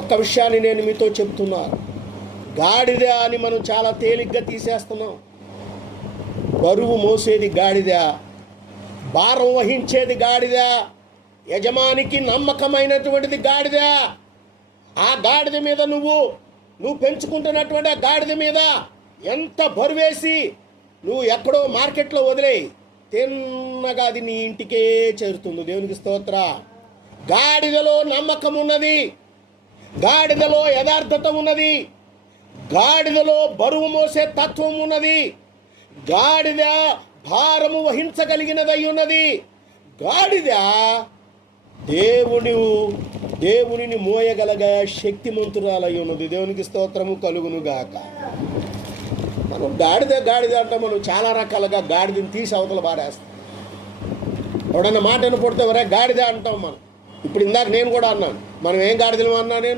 ఒక్క విషయాన్ని నేను మీతో చెప్తున్నాను. గాడిద అని మనం చాలా తేలిగ్గా తీసేస్తున్నాం. బరువు మోసేది గాడిద, భారం వహించేది గాడిద, యజమానికి నమ్మకమైనటువంటిది గాడిద. ఆ గాడిద మీద నువ్వు పెంచుకుంటున్నటువంటి ఆ గాడిద మీద ఎంత బరువేసి నువ్వు ఎక్కడో మార్కెట్లో వదిలేయి, తిన్నగా అది నీ ఇంటికే చేరుతుంది. దేవునికి స్తోత్ర. గాడిదలో నమ్మకం ఉన్నది, గాడిదలో యథార్థత ఉన్నది, గాడిదలో బరువు మోసే తత్వం ఉన్నది, గాడిద భారము వహించగలిగినదై ఉన్నది. గాడిద దేవునిని మోయగలగా శక్తిమంతురాలై ఉన్నది. దేవునికి స్తోత్రము కలుగునుగాక. మనం గాడిద అంటే మనం చాలా రకాలుగా గాడిదని తీసి అవతల పారేస్తాం. ఎవడన్నా మాట వినపడితే వరే గాడిద అంటాం మనం. ఇప్పుడు ఇందాక నేను కూడా అన్నాను, మనం ఏం గాడిదలు అన్నా నేను